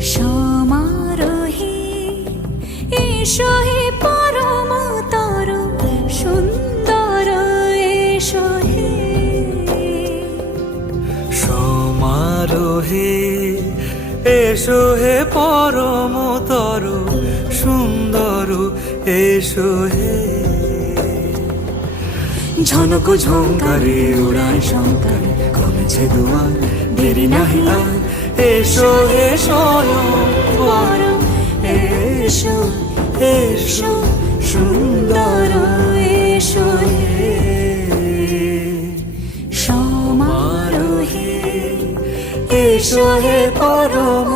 সমারোহে এসো হে পরমতর সুন্দর এসো হে। সমারোহে এসো হে পরমতর সুন্দর এসো হে। ঝনক ঝঙ্কারে উড়ায় শঙ্কারে কমেছে দুয়ার, দেরি নাহি আর এসো হে স্বয়ং বর। এসো এসো সুন্দর এসো হে। সমারোহে এসো হে পরম